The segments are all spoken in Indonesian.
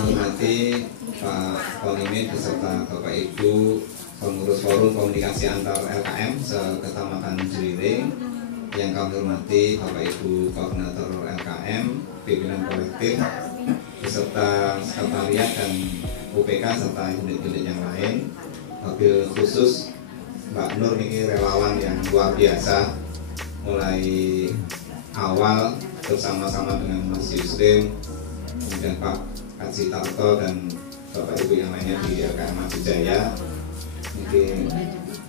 kami hormati Pak Ponimin beserta Bapak Ibu pengurus forum komunikasi antar LKM se-Kecamatan Juwiring, yang kami hormati Bapak Ibu koordinator LKM, pimpinan kolektif beserta sekretariat dan UPK serta unit-unit yang lain. Wabil khusus Mbak Nur ini relawan yang luar biasa, mulai awal bersama-sama dengan Mas Yusrim, kemudian Pak Haji Tarto dan Bapak Ibu yang lainnya di LKM Maju Jaya. Mungkin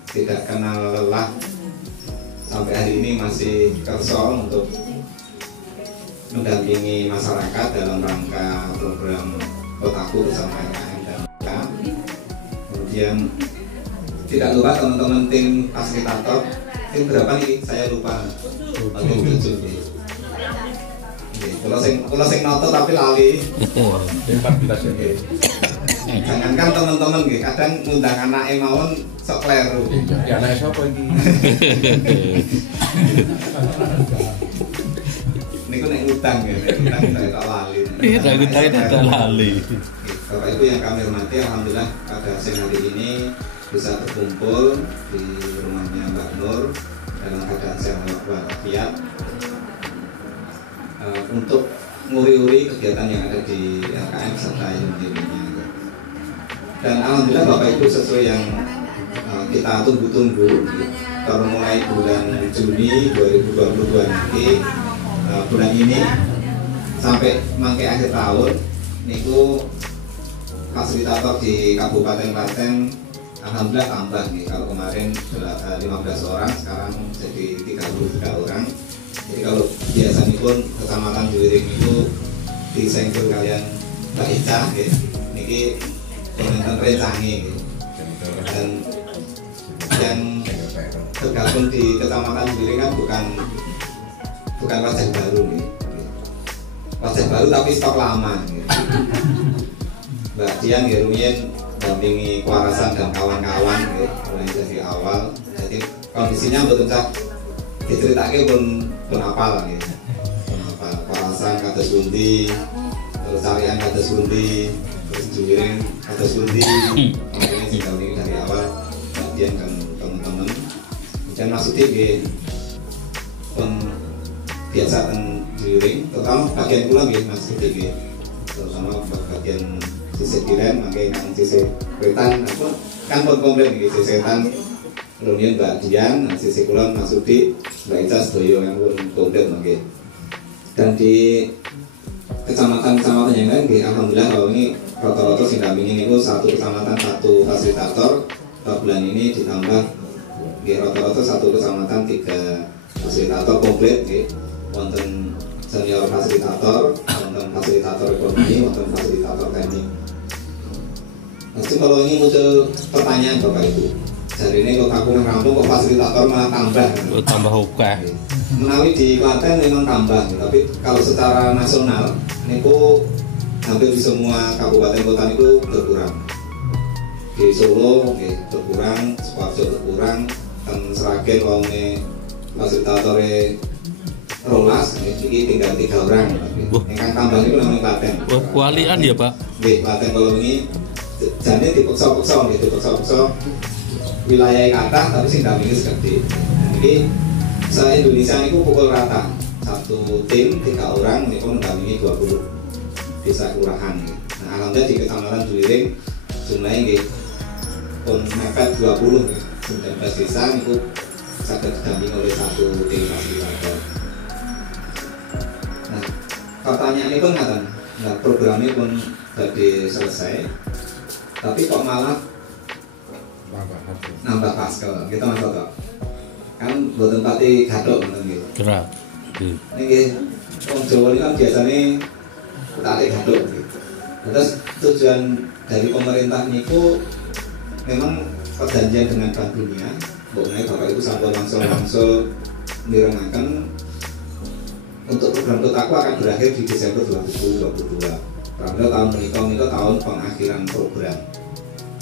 tidak kenal lelah sampai hari ini masih kerso untuk mendampingi masyarakat dalam rangka program Kotaku bersama LKM dan MK. Kemudian tidak lupa teman-teman tim fasilitator, tim berapa nih? Saya lupa. Tim 7. Kalau sing noto tapi lali. 14 ya. Jangankan teman-teman nggih, kadang ngundang anake mawon sok kleru. Ya anake sapa iki? Niku nek ngundang nggih, ngundang tak lali. Iya, tak lali. Bapak Ibu yang kami hormati, alhamdulillah pada siang hari ini bisa berkumpul di rumahnya Mbak Nur dalam keadaan sehat walafiat untuk nguri-uri kegiatan yang ada di LKM serta unit-unitnya. Dan alhamdulillah Bapak Ibu sesuai yang kita tunggu-tunggu, baru mulai bulan Juni 2022 nanti, bulan ini sampai mangke akhir tahun niku fasilitator di Kabupaten Klaten alhamdulillah tambah nih. Kalau kemarin 15 orang, sekarang jadi 33 orang. Jadi kalau biasanya pun Kecamatan Juwiring itu disenggol kalian Mbak Ica gitu. Niki komentar rencangi gitu. Dan yang tergabung di Kecamatan Juwiring kan bukan wajah baru nih. Wajah baru tapi stok lama gitu. Mbak Dian Gerumin dampingi Kuarasan dan kawan-kawan gitu, mulai dari awal. Jadi kondisinya betul cak diceritake pun apal gitu. Apal Kuarasan kados pundi, terus Carian kados pundi, terus Juwiring kados pundi. Makanya sing dampingi dari awal Mbak Dian dan teman-teman. Kemudian maksudnya nggih pun biasa ten Juwiring, terutama bagian kula nggih maksudnya nggih. Terutama bagian sisi kiren, makanya kan sisi wetan, aku kan pun komplain gitu, sisi wetan kemudian Mbak Dian, sisi kulon Mas Sudi, Mbak Ica sedoyo yang pun komplain makanya. Dan di kecamatan-kecamatan yang lain, alhamdulillah kalau ini rata-rata sing dampingi ini satu kecamatan satu fasilitator. Bulan ini ditambah rata-rata satu kecamatan 3 fasilitator komplit, wonten senior fasilitator, wonten fasilitator ekonomi, wonten fasilitator teknik. Nanti kalau ini muncul pertanyaan Bapak Ibu, jadi ini kok aku rampung kok fasilitator malah tambah? Tambah oke. Menawi di Klaten memang tambah, tapi kalau secara nasional ini kok hampir di semua kabupaten kota itu berkurang. Di Solo berkurang, Sukoharjo berkurang, dan Sragen wonge fasilitatornya rolas, ini tinggal 3 orang. Yang tambah itu namanya Klaten. Walian ya Pak? Klaten kalau ini jadi dipeksa-peksa wilayah kata, tapi sih dampingi seperti. Jadi se-Indonesia ini pukul rata, satu tim 3 orang ini pun mendampingi 20 desa kelurahan. Nah alhamdulillah di Kecamatan Juwiring jumlahnya ini pun mepet 20, 19 desa itu sangat didampingi oleh satu tim fasilitator. Nah pertanyaan ini pun ngatain, nah programnya pun sudah selesai, tapi kok malah nambah paskel, kita masuk kok kan buat tempati gadok gitu. Gerak. Ini orang Jawa ini kan biasanya tarik gadok gitu. Terus tujuan dari pemerintah itu memang perjanjian dengan Bank Dunia, pokoknya Bapak Ibu sampun langsung mirengaken untuk program Kotaku akan berakhir di Desember 2022. Karena tahun ini tahun pengakhiran program.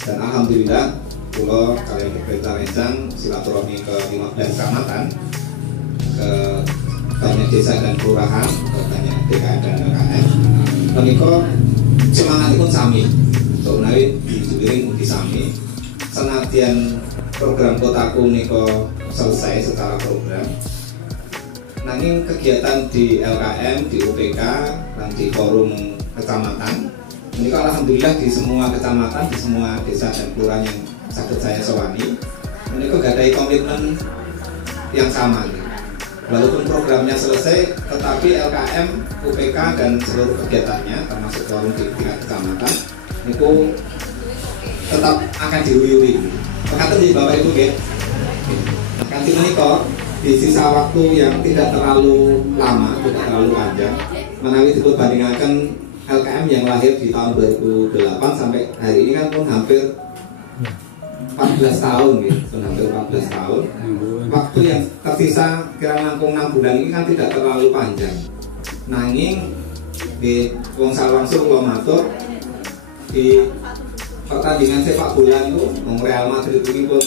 Dan alhamdulillah pulau kalian diperintah rencang silaturahmi ke 15 kecamatan, ke banyak desa dan kelurahan, ke banyak DKM dan LKM. Menika semangatipun sami. Untuk menawi dijuliring ugi sami. Senadyan program kotaku niko selesai secara program. Nanging kegiatan di LKM, di UPK, dan di forum kecamatan. Ini alhamdulillah di semua kecamatan, di semua desa dan kelurahan yang saged saya sewani. Ini kok gak ada komitmen yang sama. Walaupun programnya selesai, tetapi LKM, UPK dan seluruh kegiatannya, termasuk forum di tingkat kecamatan, itu tetap akan diuyui. Perhatian di Bapak Ibu, kanti menikah di sisa waktu yang tidak terlalu lama, tidak terlalu panjang, menawi dibandingkan LKM yang lahir di tahun 2008 sampai hari ini kan pun hampir 14 tahun gitu, hampir 14 tahun. Waktu yang tersisa kira langkung 6 bulan ini kan tidak terlalu panjang. Nanging di wong langsung lo matur di pertandingan sepak bola itu Real Madrid ini pun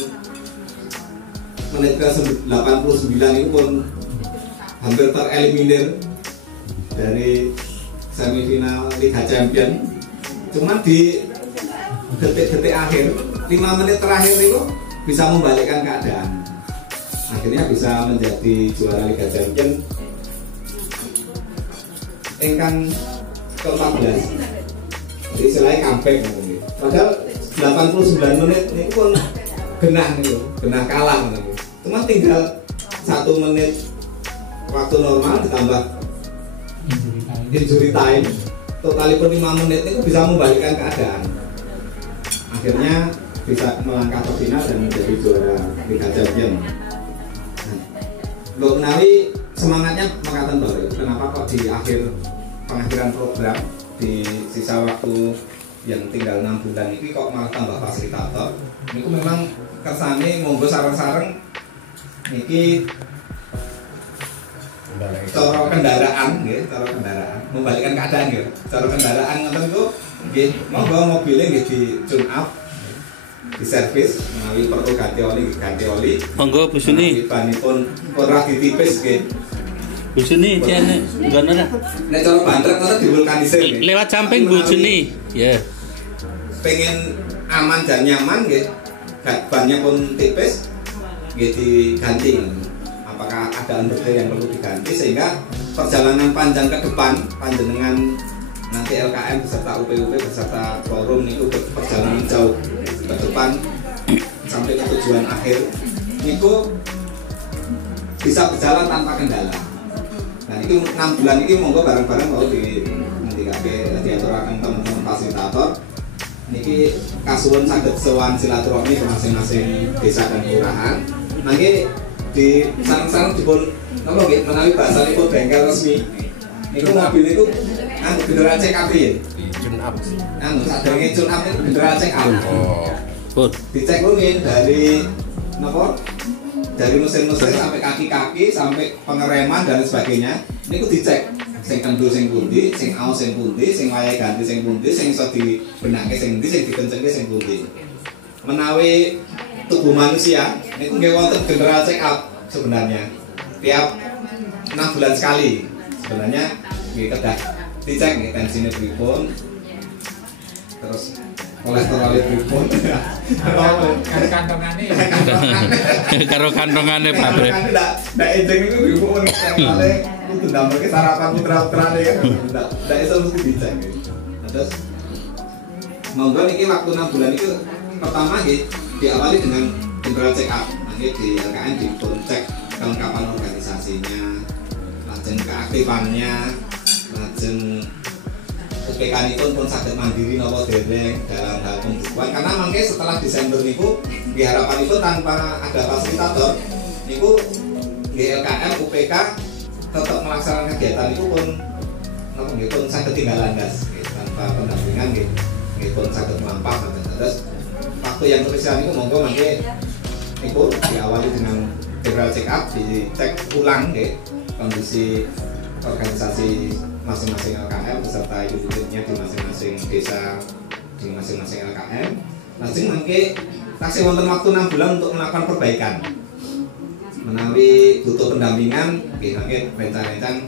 menit ke 89 itu pun hampir tereliminir dari semifinal Liga Champions. Cuma di detik-detik akhir 5 menit terakhir itu bisa membalikkan keadaan, akhirnya bisa menjadi juara Liga Champions ingkang ke-14. Jadi selain comeback mungkin. Padahal 89 menit ini pun genah kalah gitu. Cuma tinggal 1 menit waktu normal ditambah injury time, totalipun 5 menit itu bisa membalikkan keadaan. Akhirnya bisa melangkah ke final dan menjadi juara Liga Champions. Untuk menawi semangatnya mengatakan bahwa kenapa kok di pengakhiran program di sisa waktu yang tinggal 6 bulan ini kok malah tambah fasilitator. Ini memang kersane monggo sareng-sareng niki cara kendaraan nggih, cara kendaraan membalikkan keadaan nggih. Cara kendaraan ngoten niku nggih, monggo mobilnya nggih di tune up, di servis menawi perlu ganti oli. Monggo Bu Suni. Banipun ora ditipis nggih. Bu Suni jane ngono dah. Nek cara bantrek ngoten divulkanisir nggih. Lewat samping Bu Suni. Ya. Pengen aman dan nyaman nggih. Bannya pun tipis nggih diganti. Apakah ada underdeal yang perlu diganti sehingga perjalanan panjang ke depan panjenengan nanti LKM beserta UPUP beserta forum itu perjalanan jauh ke depan sampai ke tujuan akhir itu bisa berjalan tanpa kendala. Nah itu 6 bulan ini monggo bareng-bareng mau diaturakan teman-teman fasilitator. Niki kasuwun saged sowan silaturahmi ke masing-masing desa dan kelurahan. Nanti di sarang-sarang dipun napa nggih menawi bahasanipun bengkel resmi. Niku mobil niku general check up ya. Tune up. Sadurunge tune up niku general check up. Oh. Pun. Dicek mungkin dari napa? Dari mesin-mesin sampai kaki-kaki sampai pengereman dan sebagainya. Niku dicek sing kendul sing pundi, sing aos sing pundi, sing wayahe ganti sing pundi, sing iso dibenake sing pundi, sing dikencengke sing pundi. Menawi tubuh manusia itu nggak wonten general check up sebenarnya tiap 6 bulan sekali sebenarnya nggih kedah dicek nggih tensinya pripun terus kolesterol pripun Karo kantongane Pak Bre. Ndak ejeng itu pripun paling kudu ndamel sarapan putra-putrane kan ndak iso mesti dicek nggih. Terus monggo niki waktu 6 bulan itu pertama nggih diawali dengan general check up. Nanti di LKM dipun cek kelengkapan organisasinya, lajeng keaktifannya, lajeng UPK itu pun saged mandiri napa dereng dalam hal pembukuan. Karena mangke setelah Desember niku diharapan itu tanpa ada fasilitator niku di LKM UPK tetap melaksanakan kegiatan itu pun napa nggih pun saged tinggalan gas tanpa pendampingan nggih pun saged melampah. Terus waktu yang spesial itu monggo mangke niku diawali dengan general check up, dicek ulang nggih kondisi organisasi masing-masing LKM beserta unit-unitnya di masing-masing desa di masing-masing LKM. Lajeng mangke taksih wonten waktu 6 bulan untuk melakukan perbaikan. Menawi butuh pendampingan nggih mangke rencana-rencana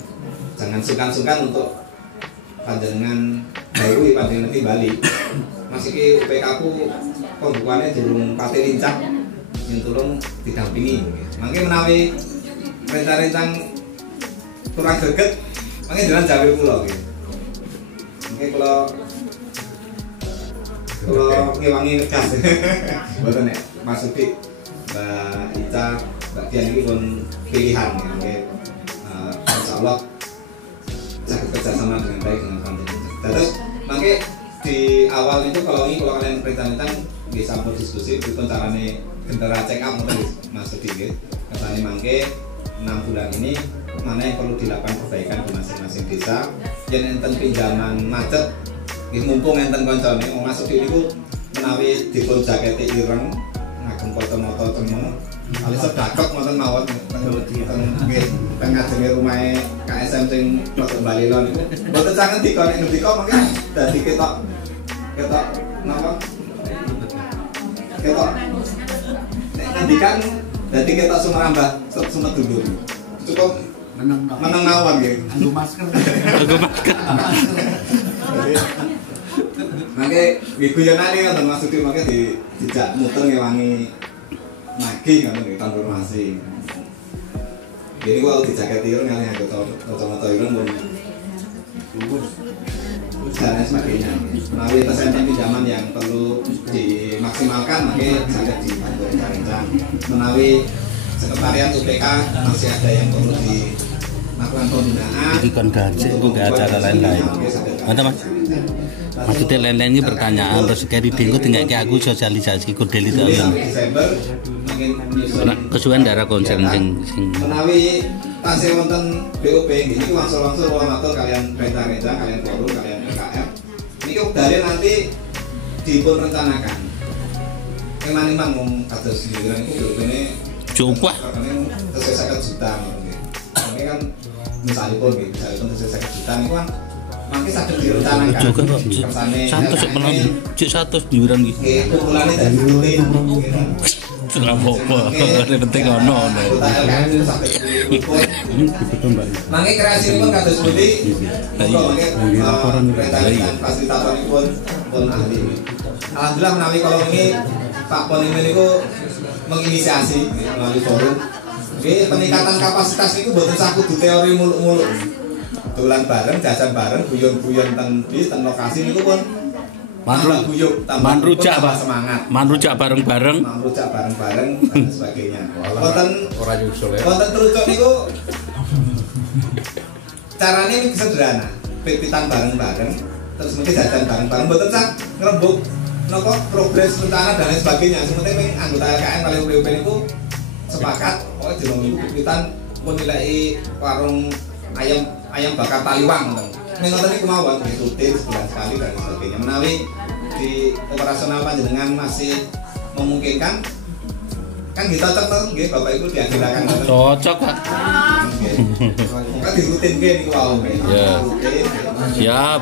jangan sungkan-sungkan untuk panjenengan kuwi pandhe ngerti Bali. Masih ki UPK ku pembukaannya durung pati lincah yen tulung didampingi. Mangke menawi rencang-rencang kurang greget, mangke jalan jawe kula nggih. Mangke kula ngewangi ngegas. Mboten nek Mas Sudik, Mbak Ica, Mbak Dian ini pun pilihan ya. Mangke insyaallah sakit kerjasama dengan baik dengan panjenengan. Terus mangke di awal itu kalau kalian rencana bisa berdiskusi itu carane gendera check up Mas Sudik. Katanya mangke 6 bulan ini mana yang perlu dilakukan perbaikan di masing-masing desa. Yang enten pinjaman macet, mumpung enten koncone Mas Sudik niku menawi dipun jakete ireng ngagem foto-foto temen kali sedakok wonten mawon nggih teng ngajenge rumahe KSM sing Pondok Balilo niku mboten sanget dikon ndika mangke dadi ketok napa ketok nek ngendikan dadi ketok sumerambah sumet dulur cukup meneng mawon nggih nganggo masker mangke nggih guyonane ngoten Mas Sudik mangke dijak muter ngewangi nagih ngono nggih transformasi. Jadi kalau dijaket ireng kali kacamata ireng pun dan sebagainya. Menawi persen pinjaman yang perlu dimaksimalkan maka sangat dibantu rencang. Menawi sekretariat UPK masih ada yang perlu dilakukan pembinaan. Jadi kan gaji itu nggak acara lain-lain. Mantap Mas. Maksudnya lain-lain ini pertanyaan terus kayak di dengku tinggal kayak aku sosialisasi kudel itu. Desember kesuwen darah konsen sing menawi tasih wonten BOP ini langsung matur kalian rencana kalian forum kalian LKM niki dari nanti dipun rencanakan eman-eman mung kados liburan iku BOP-ne coba sesuai 50 juta nggih. Ini kan misalipun sesuai 50 juta niku kan mangke saged direncanakan juga kok 100 liburan iki nggih kumpulane dari rutin ora apa-apa yang penting ono mangke kreasi pun kados pundi mangke rencana fasilitatoripun pun ahli alhamdulillah menawi kalau ini Pak Ponimen niku menginisiasi melalui forum nggih peningkatan kapasitas niku mboten sak kudu teori muluk-muluk dolan bareng jajan bareng guyon-guyon ten lokasi niku pun manrujak Pak semangat manrujak bareng-bareng dan sebagainya. Wonten terucuk niku carane sederhana. Pipitan bareng-bareng terus mesti jajan bareng-bareng mboten sak ngrembug napa progres rencana dan lain sebagainya. Sementing anggota LKM kali UPP niku sepakat dina minggu pipitan pun nilai warung ayam bakar taliwang ngoten. Ning ngoten niku mawon rutin sebulan sekali dan sebagainya. Menawi di operasional panjenengan masih memungkinkan kan kita cocok nggih Bapak Ibu diagirakan cocok Pak. Nggih. Monggo dirutinke niku wae. Ya. Siap.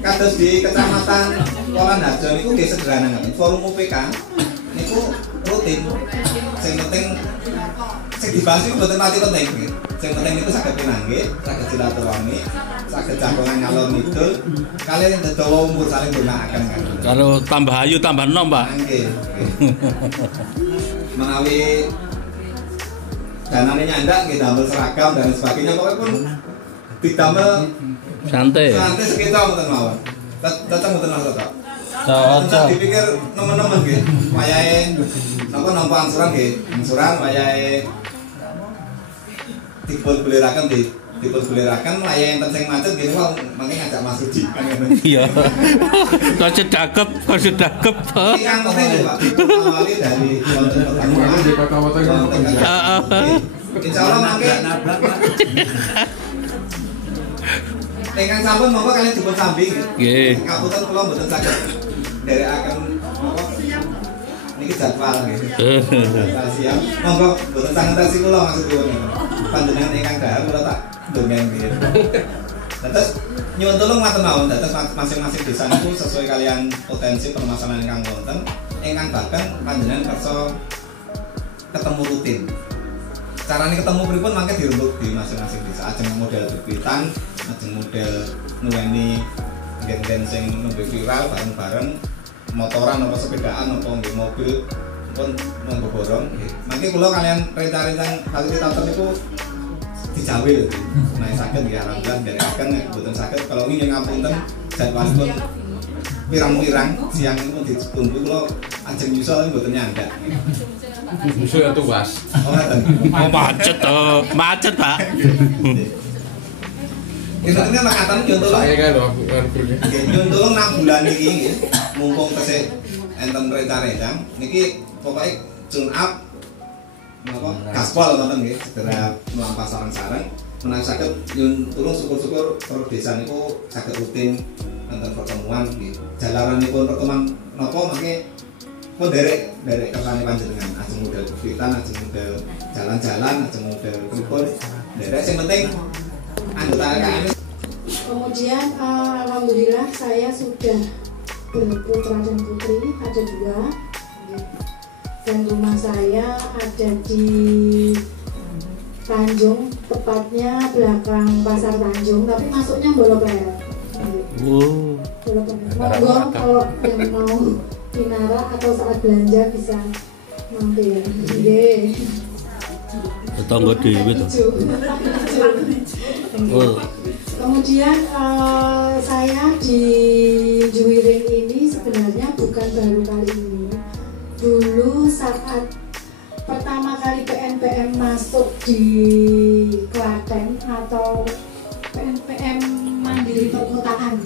Kados di Kecamatan Wolanharjo niku nggih sederhana ngoten. Forum UPK niku rutin. Sing penting sing dibahas iku mboten pati penting nggih. Sing penting itu saged pinanggih, saged silaturahmi, saged jagongan ngalor ngidul, kalian dawa umur saling gunakaken kan. Kalau tambah ayu tambah enom, Pak. Nggih. Menawi danane nyandak nggih damel seragam dan sebagainya pokoknya pun didamel santai. Santai sekitar mboten mawon. Tetep mboten cocok. Cocok. Dipikir nemen-nemen nggih. Wayahe napa nampa angsuran nggih. Angsuran wayahe dipun guliraken wayahe enten sing macet nggih wong mangke ngajak Mas Sudik kan ngono. Iya. Kok sedakep. Yang penting Pak, awali dari wonten pertemuan di kota-kota insyaallah mangke dengan sampun monggo kalian dipun sambi nggih. Ngapunten kula mboten saged nderekaken napa niki jadwal nggih. Siap. Monggo mboten sangetasi kula maksudipun. Panjenengan ingkang dahar kula tak ndonga nggih. Terus nyuwun tulung matur mawon dados masing-masing desa niku sesuai kalian potensi permasalahan ingkang wonten ingkang bahkan panjenengan kersa ketemu rutin. Carane ketemu pripun mangke dirembuk di masing-masing desa. Ajeng model bebitan, ajeng model nuweni gen-gen sing nembe viral bareng-bareng motoran apa sepedaan apa nggih mobil pun monggo borong nggih. Mangke kula kalian rencang-rencang fasilitator niku dijawil. Nah saged nggih alhamdulillah nderekaken mboten saged kalau ini ngapunten jadwalipun pirang-pirang siang itu ditunggu kula ajeng nyusul mboten nyandak. Nyusul ya tugas. Oh ngoten. Oh macet toh, macet Pak. Ini makatan contoh Saya kan loh, contoh 6 bulan ini mumpung tesih enten rencang-rencang niki pokoknya tune up napa gaspol ngoten nggih segera melampah sareng-sareng menawi saged nyun tulung syukur-syukur per desa niku saged rutin wonten pertemuan nggih. Jalaranipun pertemuan napa mangke kok derek kersane panjenengan ajeng model kegiatan ajeng model jalan-jalan ajeng model pripun derek sing penting anggota KM. Kemudian alhamdulillah saya sudah berputra dan putri ada 2 dan rumah saya ada di Tanjung, tepatnya belakang Pasar Tanjung, tapi masuknya Bolopel. Bolopel. Monggo kalau yang mau Pinara atau saat belanja bisa mampir. Tetangga dhewe to. Kemudian saya di Juwiring ini sebenarnya bukan baru kali ini. Dulu saat pertama kali PNPM masuk di Klaten atau PNPM Mandiri Perkotaan,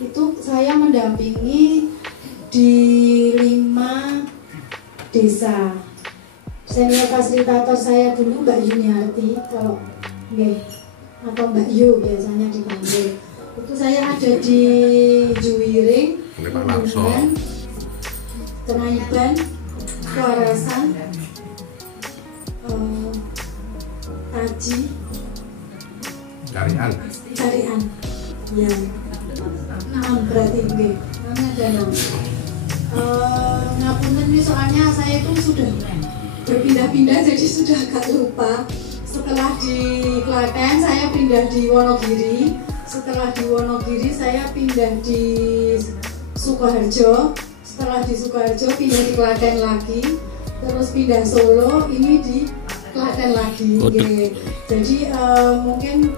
itu saya mendampingi di 5 desa. Senior fasilitator saya dulu Mbak Yuniarti, kalau atau Mbak Yu biasanya dipanggil. Itu saya ada di Juwiring, Kemudian Kenaiban, Kuarasan, Taji, Carian. ya, 6 berarti nggih. Namanya ada 6. Ngapunten ini soalnya saya itu sudah berpindah-pindah jadi sudah agak lupa. Setelah di Klaten saya pindah di Wonogiri. Setelah di Wonogiri saya pindah di Sukoharjo. Setelah di Sukoharjo pindah di Klaten lagi. Terus pindah Solo, ini di Klaten lagi. Jadi mungkin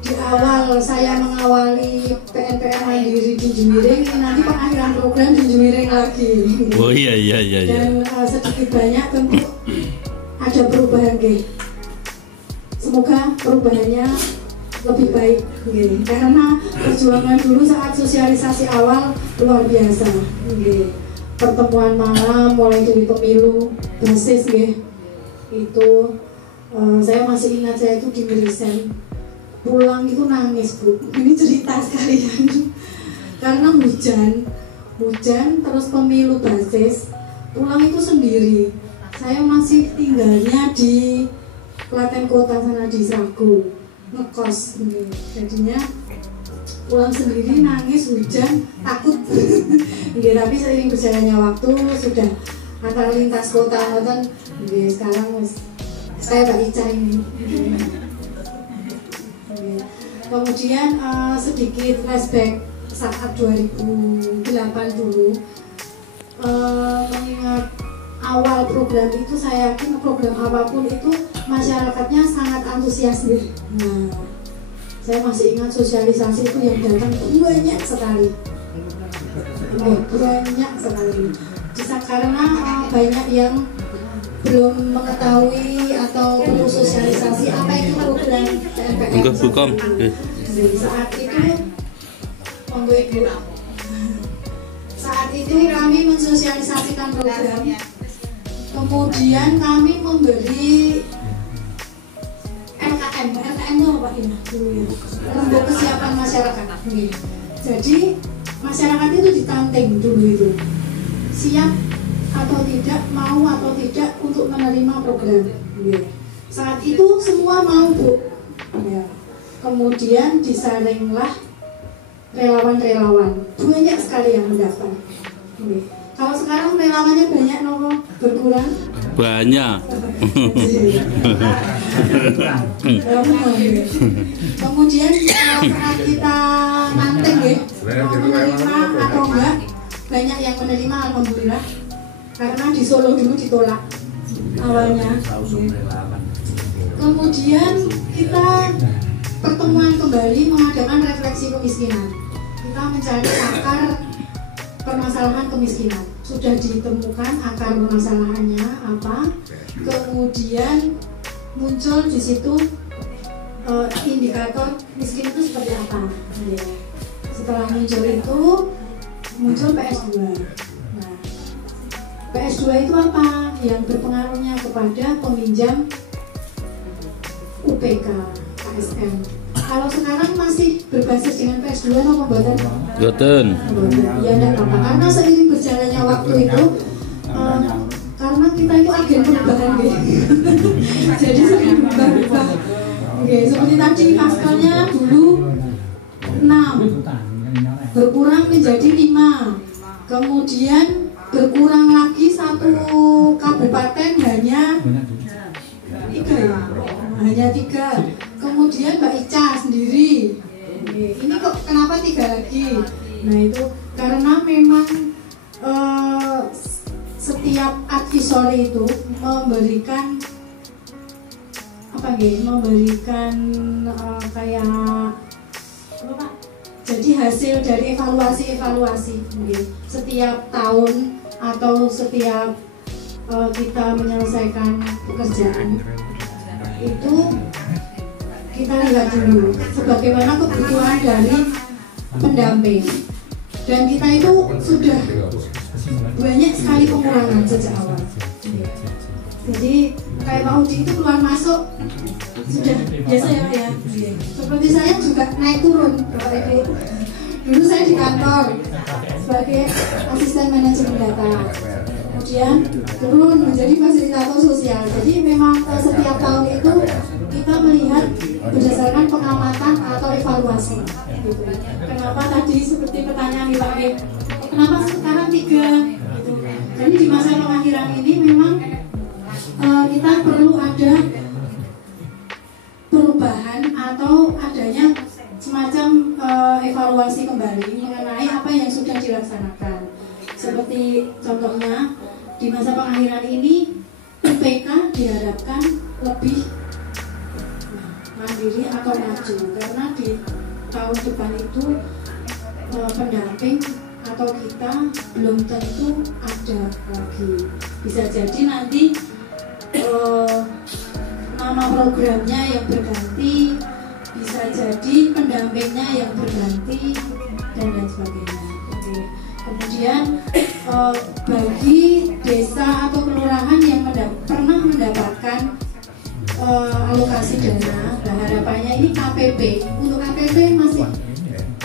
di awal saya mengawali PNPM Mandiri di Juwiring, nanti pengakhiran program di Juwiring lagi. Oh iya. Dan sedikit banyak tentu ada perubahan Semoga perubahannya lebih baik karena perjuangan dulu saat sosialisasi awal luar biasa. Pertemuan malam mulai dari pemilu basis itu saya masih ingat saya itu di Mirisen. Pulang itu nangis Bu, ini cerita sekalian karena hujan terus pemilu basis, pulang itu sendiri. Saya masih tinggalnya di Klaten Kota sana di Srago, ngekos jadinya pulang sendiri, nangis, hujan, takut. Tapi seiring berjalannya waktu sudah antar lintas kota nonton, sekarang saya Pak Ica ini. Kemudian sedikit flashback saat 2008 dulu, mengingat awal program itu saya yakin program apapun itu masyarakatnya sangat antusias saya masih ingat sosialisasi itu yang datang banyak sekali. Karena banyak yang belum mengetahui atau perlu sosialisasi apa itu program PNPM. Saat itu kami mensosialisasikan program, kemudian kami memberi LKM itu apa ini? Rembuk kesiapan masyarakat. Jadi masyarakat itu ditanteng dulu itu siap atau tidak, mau atau tidak untuk menerima program. Saat itu semua mau Bu. Kemudian disaringlah relawan-relawan, banyak sekali yang mendaftar. Kalau sekarang relawannya banyak berkurang? banyak. Kemudian saat kita nanti ya, mau menerima atau enggak, banyak yang menerima alhamdulillah. Karena di Solo dulu ditolak awalnya. Kemudian kita pertemuan kembali mengadakan refleksi kemiskinan. Kita mencari akar permasalahan kemiskinan. Sudah ditemukan akar permasalahannya apa, kemudian muncul di situ indikator miskin itu seperti apa. Setelah muncul itu muncul PS2. Nah, PS2 itu apa? Yang berpengaruhnya kepada peminjam UPK, ASN. Kalau sekarang masih berbasis dengan PS2 atau pembuatan? Betul. Ya enggak apa-apa, karena seiring berjalannya waktu itu karena kita itu agen perubahan jadi sering berubah-ubah. Seperti tadi paskalnya dulu 6 berkurang menjadi 5, kemudian berkurang lagi satu kabupaten hanya 3 ya? Hanya 3. Kemudian Mbak Ica sendiri, ini kok kenapa 3 lagi? Nah itu karena memang setiap advisory itu memberikan apa gitu? Memberikan kayak apa Pak? Jadi hasil dari evaluasi gitu. Setiap tahun atau setiap kita menyelesaikan pekerjaan itu kita lihat dulu sebagaimana kebutuhan dari pendamping, dan kita itu sudah banyak sekali pengurangan sejak awal. Jadi kayak Pak Udi itu keluar masuk sudah biasa ya Pak ya. Seperti saya juga naik turun Bapak Ibu. Dulu saya di kantor sebagai asisten manajemen data, kemudian turun menjadi fasilitator sosial. Jadi memang setiap tahun itu kita melihat berdasarkan pengamatan atau evaluasi gitu. Kenapa tadi seperti pertanyaan Pak G, kenapa sekarang 3 gitu. Jadi di masa pengakhiran ini memang kita perlu ada perubahan atau adanya semacam evaluasi kembali mengenai apa yang sudah dilaksanakan. Seperti contohnya di masa pengakhiran ini UPK diharapkan lebih mandiri atau maju, karena di tahun depan itu pendamping atau kita belum tentu ada lagi. Bisa jadi nanti nama programnya yang berganti, bisa jadi pendampingnya yang berganti, dan lain sebagainya. Oke. Kemudian bagi desa atau kelurahan yang pernah mendapatkan alokasi dana, nah harapannya ini KPP. Untuk KPP masih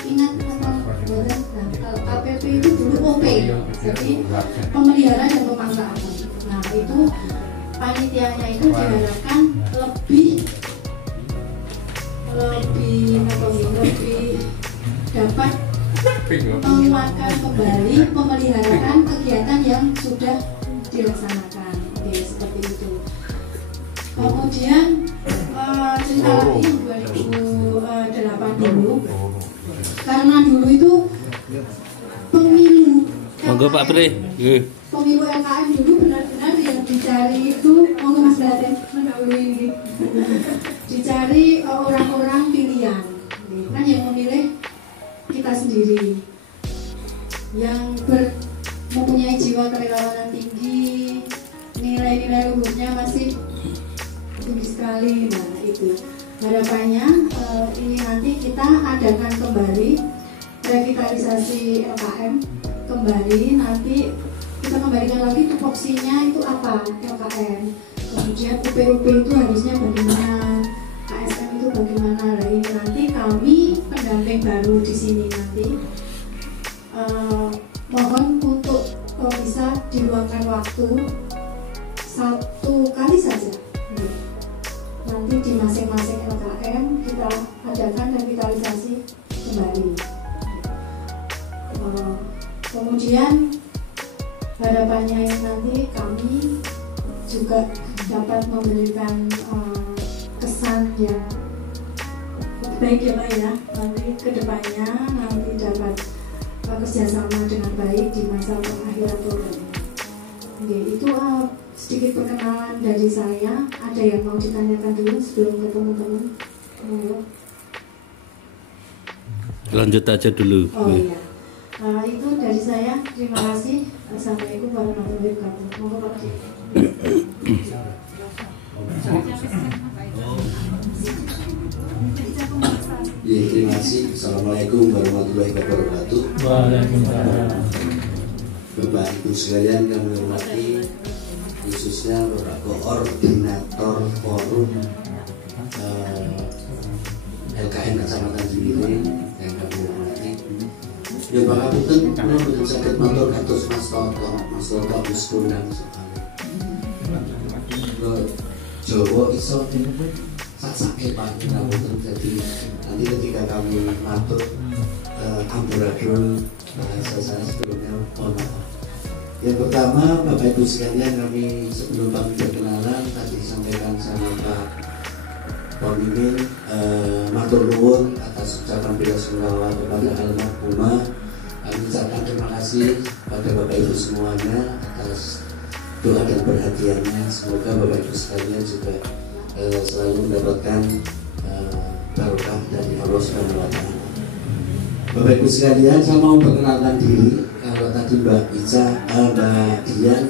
ingat atau bukan? Nah, KPP itu dulu OP, jadi pemelihara dan pemasaran. Nah itu panitianya itu diharapkan lebih dapat menguatkan kembali pemeliharaan kegiatan yang sudah dilaksanakan. Oke, seperti itu. Kemudian cerita lagi 2008 dulu, karena dulu itu pemilu Monggo Pak Pri. Pemilu LKM dulu benar-benar yang dicari itu, monggo Mas Daten mendahului ini, dicari orang-orang pilihan, kan yang memilih kita sendiri, yang mempunyai jiwa kerelawanan tinggi, nilai-nilai luhurnya masih tinggi sekali. Nah itu harapannya ini nanti kita adakan kembali revitalisasi LKM kembali, nanti kita kembalikan lagi tupoksinya itu apa LKM, kemudian UP itu harusnya bagaimana, ASN itu bagaimana. Nah ini nanti kami pendamping baru di sini nanti mohon untuk bisa diluangkan waktu 1 kali saja. Nanti di masing-masing LKM kita adakan revitalisasi kembali. Kemudian harapannya nanti kami juga dapat memberikan kesan yang baik ya Pak ya. Nanti kedepannya nanti dapat kerjasama dengan baik di masa pengakhiran program. Oke, itu sedikit perkenalan dari saya. Ada yang mau ditanyakan dulu sebelum ke teman-teman? Lanjut aja dulu. Oh iya. Itu dari saya. Terima kasih. Assalamualaikum warahmatullahi wabarakatuh. Monggo Pak Dik. Ya, terima kasih. Assalamualaikum warahmatullahi wabarakatuh. Waalaikumsalam. Bapak Ibu sekalian kami hormati, khususnya Bapak Koordinator Forum LKM Kecamatan Jumire yang kami hormati. Ya Bapak Punten, kula mboten saged matur kados Mas Toto wis kondang sekali. Jawa iso sak-sake Pak Punten, jadi nanti ketika kami matur amburadul bahasa saya sebelumnya mohon maaf. Yang pertama, Bapak Ibu sekalian, kami sebelum kami berkenalan tadi disampaikan sama Pak Pemimpin matur nuwun atas ucapan bela sungkawa kepada almarhumah. Kami ucapkan terima kasih pada Bapak Ibu semuanya atas doa dan perhatiannya. Semoga Bapak Ibu sekalian juga selalu mendapatkan barokah dari Allah Subhanahu wa Ta'ala. Bapak Ibu sekalian, saya mau perkenalkan diri. Kalau tadi Mbak Dian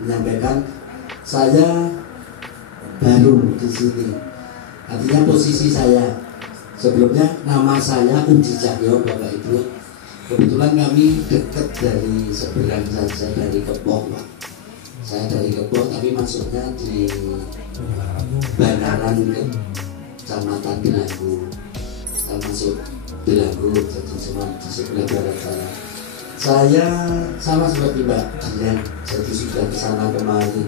menyampaikan, saya baru di sini. Artinya posisi saya sebelumnya nama saya Udi Cahyo, Bapak Ibu. Kebetulan kami dekat dari seberang saja, dari Kepok, Pak. Saya dari Kepok tapi masuknya di Bandaran Kecamatan Bilanggu. Saya masuk Bilanggu, jadi cuma di sebelah barat sana. Saya sama seperti Mbak Dian, jadi sudah kesana kemari.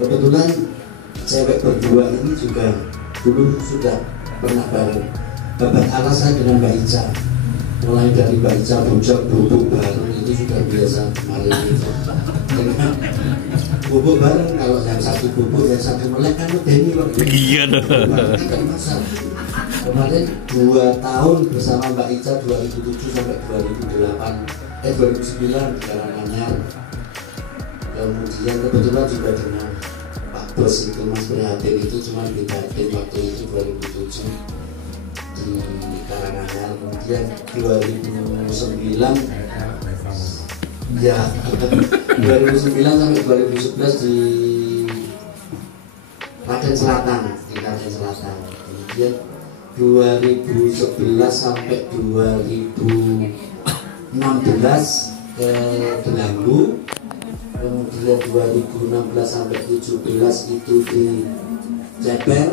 Kebetulan cewek berdua ini juga dulu sudah pernah bareng. Babat alas saya dengan Mbak Ica, mulai dari Mbak Ica bocor bubuk bareng itu sudah biasa kemarin itu. Dengan bubuk bareng, kalau yang satu bubuk yang satu melek kan Denny loh. Iya dong. Tidak masalah. Kemarin 2 tahun bersama Mbak Ica 2007 sampai 2009 di Karanganyar. Kemudian kebetulan juga dengan Pak Bos itu, Mas Prihatin itu cuma dibatin waktu itu 2007 di Karanganyar. Kemudian 2009 ya 2009 sampai 2011 di Klaten Selatan, di Klaten Selatan. Kemudian 2011 sampai 2016 ke Delanggu. Kemudian 2016 sampai 17 itu di Ceper.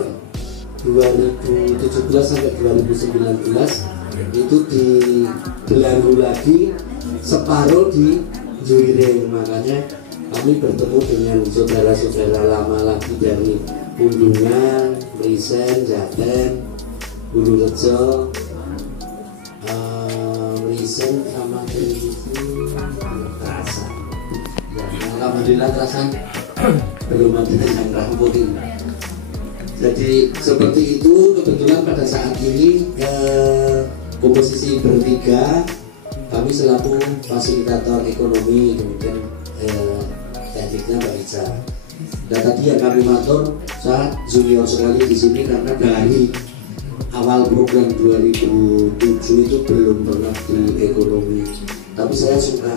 2017 sampai 2019 itu di Delanggu lagi, separuh di Jumire. Makanya kami bertemu dengan saudara-saudara lama lagi dari Undungan, Mrisen, Jaten, Bulu Rejo, Mrisen sama itu Trasan. Ya, alhamdulillah Trasan belum ada yang ramputin. Jadi seperti itu. Kebetulan pada saat ini komposisi bertiga, kami selaku fasilitator ekonomi, kemudian tekniknya Mbak Ica. Dan tadi yang kami matur, saya junior sekali di sini karena dari awal program 2007 itu belum pernah di ekonomi. Tapi saya suka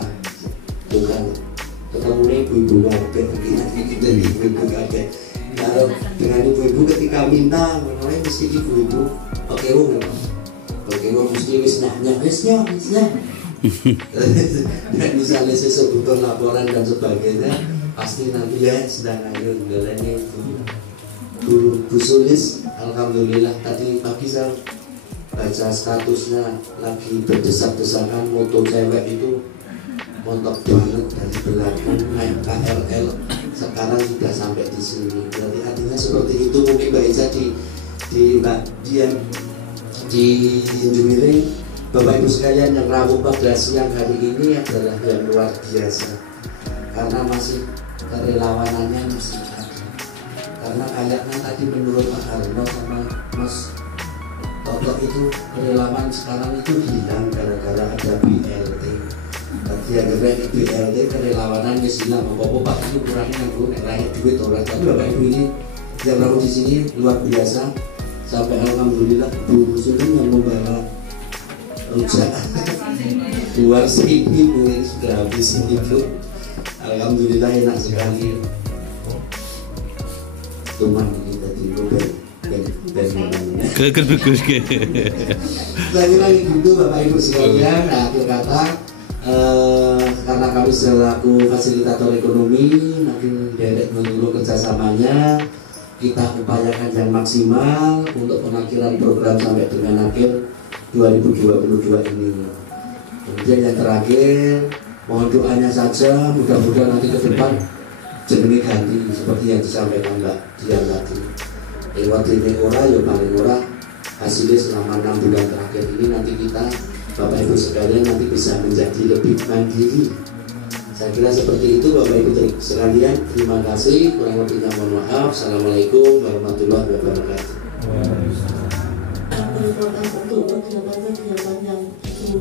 bukan ketemu ibu-ibu kaget, kita ibu-ibu kaget. Kalau dengan ibu-ibu ketika minta, menolak mesti ibu-ibu pakai uang, mesti wisnya. Dan misalnya sesuatu laporan dan sebagainya, pasti nanti ya sedang ayo galanya Bu Sulis. Alhamdulillah tadi pagi saya baca statusnya lagi berdesak-desakan moto cewek itu montok banget dari belakang naik KRL, sekarang sudah sampai di sini. Berarti artinya seperti itu. Mungkin Mbak Ica di Mbak Dian di Jumire, Bapak Ibu sekalian yang rawuh pada siang hari ini adalah yang luar biasa, karena masih kerelawanannya masih ada. Karena kayaknya tadi menurut Pak Harno sama Mas Toto itu kerelawan sekarang itu hilang gara-gara ada BLT. Tadi akhirnya BLT kerelawanan hilang. Bapak Pak itu kurangnya aku naik duit orang. Tapi Bapak Ibu ini yang berada di sini luar biasa. Sampai alhamdulillah Bu Muslim yang membawa rujak luar sini mungkin sudah habis ini Bu. Alhamdulillah enak sekali. Cuman ini tadi Bagus. Saya kira gitu Bapak Ibu sekalian. Nah, akhir kata karena kami selaku fasilitator ekonomi makin derek menunggu kerjasamanya, kita upayakan yang maksimal untuk pengakhiran program sampai dengan akhir 2022 ini. Kemudian yang terakhir, mohon doanya saja, mudah-mudahan nanti ke depan jenenge ganti seperti yang disampaikan Mbak Dian tadi. Lewat ini ora, ya paling ora hasilnya selama 6 bulan terakhir ini nanti kita Bapak Ibu sekalian nanti bisa menjadi lebih mandiri. Saya kira seperti itu Bapak Ibu sekalian. Terima kasih. Kurang lebihnya mohon maaf. Assalamualaikum warahmatullahi wabarakatuh. Untuk kegiatan-kegiatan yang itu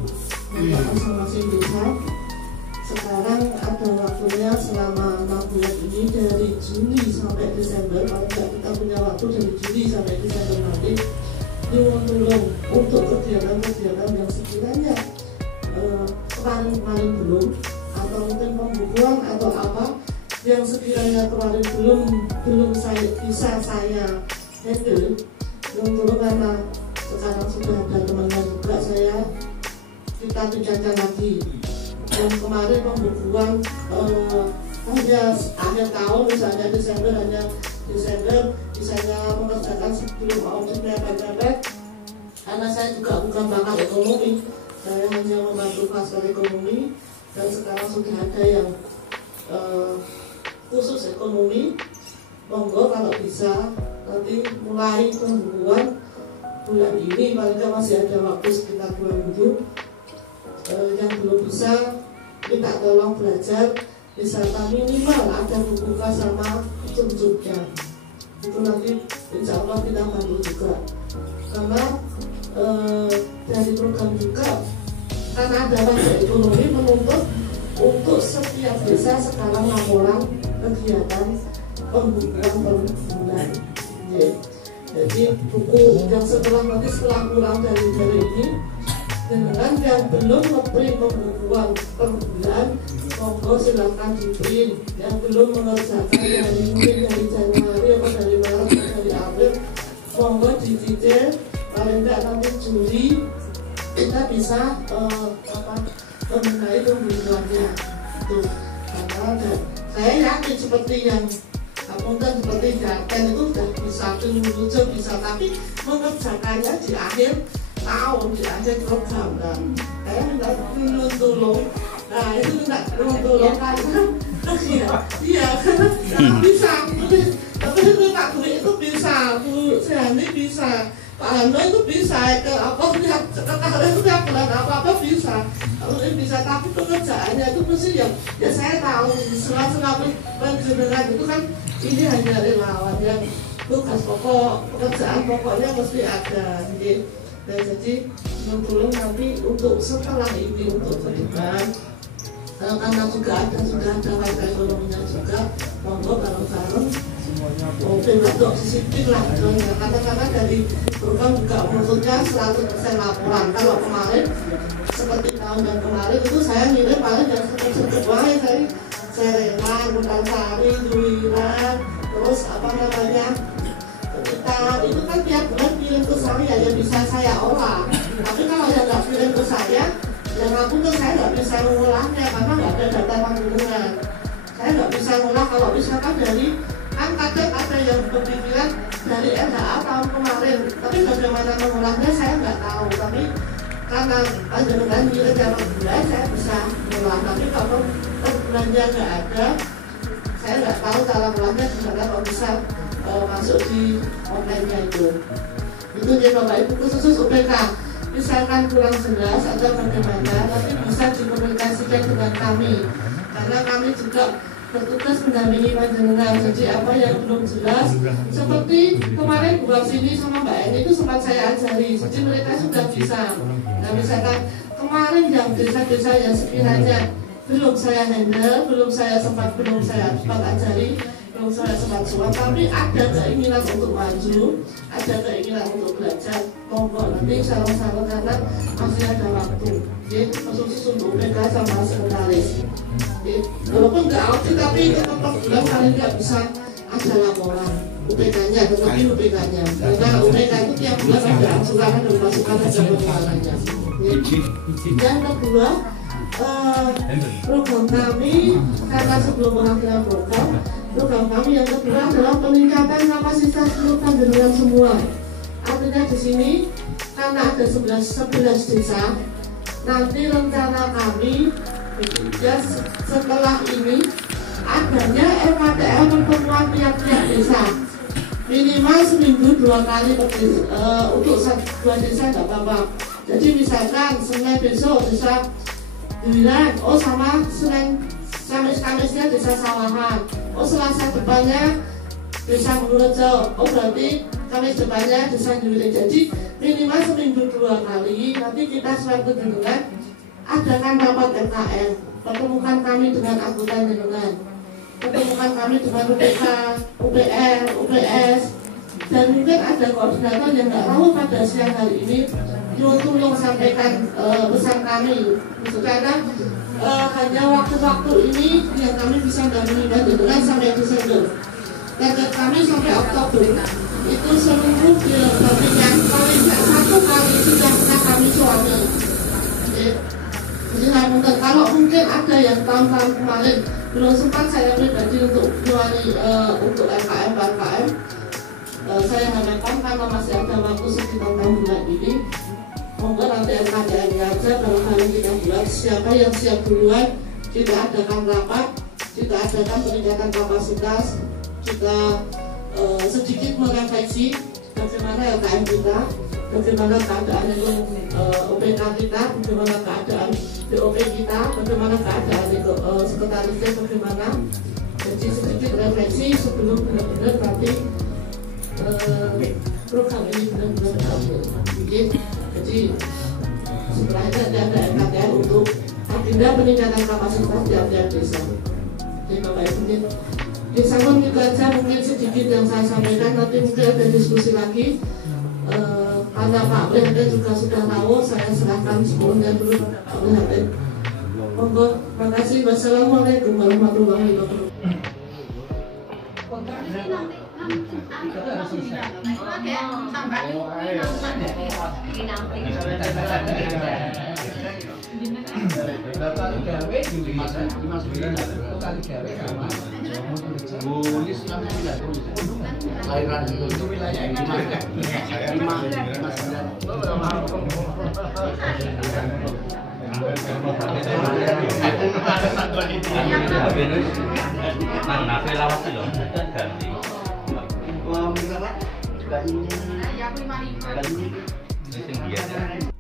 masing-masing desa. Sekarang ada waktunya selama 6 bulan ini dari Juli sampai Desember. Kalau kita punya waktu dari Juli sampai Desember nanti diulang untuk kegiatan-kegiatan yang sekiranya kemarin belum, atau mungkin pembukuan atau apa yang sekiranya kemarin belum bisa saya handle. Yang dulu karena sekarang sudah ada temannya juga, kita tingkatkan lagi. Yang kemarin pembukuan hanya akhir tahun, misalnya Desember, misalnya mengerjakan sebelum audit mepet-mepet. Karena saya juga bukan pakar ekonomi, saya hanya membantu pasar ekonomi, dan sekarang sudah ada yang khusus ekonomi. Monggo kalau bisa nanti mulai pembukuan bulan ini, paling nggak masih ada waktu sekitar 2 minggu. Yang belum bisa minta tolong belajar, misalkan minimal ada buku kas sama jumjumnya. Itu nanti insya Allah kita bantu juga. Karena dari program juga, karena ada wajah ekonomi menuntut untuk setiap desa sekarang laporan kegiatan pembukuan per bulan. Jadi buku yang setelah kurang dari ini, dengan yang belum nge-print pembukuan per bulan, monggo silahkan di-print. Yang belum mengerjakan dari Januari atau dari Maret atau dari April, monggo dicicil. Paling tidak nanti Juli kita bisa membenahi pembukuannya. Karena saya yakin seperti yang akuntan seperti Jaten itu sudah bisa tunjuk bisa, tapi mengerjakannya di akhir tahun, di akhir program. Saya minta tolong. Nah itu minta tolong karena iya karena bisa. Tapi itu Pak Dwi itu bisa, Bu Sehani bisa, Pak Hando itu bisa, ke apa sekarang itu tiap bulan apa bisa. Kalau ini bisa, tapi pekerjaannya itu mesti ya saya tahu sela-sela penjenengan itu kan ini hanya relawan yang tugas pokok, pekerjaan pokoknya mesti ada. Dan jadi tolong nanti untuk setelah ini untuk ke depan, karena sudah ada warga ekonominya juga, monggo bareng-bareng mungkin untuk disiplin lah. Katakanlah dari program juga maksudnya 100% laporan. Kalau kemarin seperti tahun yang kemarin itu saya ngirim paling yang sekedar saya rela, Gunung Sari, Duwiran, terus apa namanya, kita itu kan tiap bulan kirim ke saya, ya bisa saya olah. Tapi kalau yang nggak kirim ke saya, yang aku tuh saya nggak bisa ngulangnya karena nggak ada data penggunaan. Saya nggak bisa ngulang kalau misalkan dari, kan kadang ada yang berpikiran dari LHA tahun kemarin, tapi bagaimana mengulangnya saya nggak tahu. Tapi karena panjenengan kirim yang bulan saya bisa ngulang. Tapi kalau per bulannya nggak ada, saya nggak tahu cara ngulangnya gimana kalau bisa masuk di online-nya itu. Itu dia Bapak Ibu, khusus UPK. Misalkan kurang jelas atau bagaimana, tapi bisa dikomunikasikan dengan kami. Karena kami juga bertugas mendampingi panjenengan. Jadi apa yang belum jelas, seperti kemarin Bu Sini sama Mbak Eni itu sempat saya ajari, jadi mereka sudah bisa. Nah misalkan kemarin yang desa-desa yang sekiranya belum saya handle, belum saya sempat ajari, belum saya sempat suap, tapi ada keinginan untuk maju, ada keinginan untuk belajar, monggo nanti salam-salam karena masih ada waktu. Khusus untuk PK sama sekretaris. Walaupun nggak audit tapi tetap bulan paling nggak bisa ada laporan UPK-nya, tetapi UPK-nya karena UPK itu tiap bulan ada angsuran, ada masukan, ada pengeluarannya. Yang kedua, program kami karena sebelum pengakhiran program kami yang kedua adalah peningkatan kapasitas seluruh panjenengan semua. Artinya di sini karena ada 11 desa, nanti rencana kami ya setelah ini adanya RKTL pertemuan tiap-tiap desa minimal seminggu 2 kali untuk 2 desa tidak apa-apa. Jadi misalkan Senin besok desa Duiran, sama Senin Kamis-Kamisnya desa Sawahan, Selasa depannya desa Murejo, berarti Kamis depannya desa Duiran. Jadi minimal seminggu 2 kali. Nanti kita suatu dengan adakan rapat RKM, pertemukan kami dengan anggota jenengan, pertemukan kami dengan UPK, UPR, UPS, dan mungkin ada koordinator yang nggak tahu pada siang hari ini tolong sampaikan pesan kami. Karena hanya waktu-waktu ini yang kami bisa dampingi jenengan sampai Desember. Target kami sampai Oktober itu seluruh yang paling nggak 1 kali sudah pernah kami suami. Jadi mungkin kalau mungkin ada yang tahun-tahun kemarin belum sempat saya pribadi untuk melalui untuk RKM, saya harapkan karena masih ada waktu sekitar bulan ini, monggo nanti RKM aja kalau kalian kita buat siapa yang siap duluan, kita adakan rapat, kita adakan peningkatan kapasitas, kita sedikit merefleksi bagaimana RKM kita, bagaimana keadaan itu OPK kita, bagaimana keadaan DOP kita, bagaimana keadaan itu sekretarisnya bagaimana. Jadi sedikit refleksi sebelum benar-benar nanti program ini benar-benar bikin. Jadi setelah itu ada RKTL untuk agenda peningkatan kapasitas tiap-tiap desa. Jadi Bapak Ibu, disambung itu aja mungkin sedikit yang saya sampaikan, nanti mungkin ada diskusi lagi. Karena Pak Prihatin juga sudah tahu, saya serahkan sepenuhnya dulu Pak Prihatin. Monggo, terima kasih. Wassalamualaikum warahmatullahi wabarakatuh. Ya, 5.000.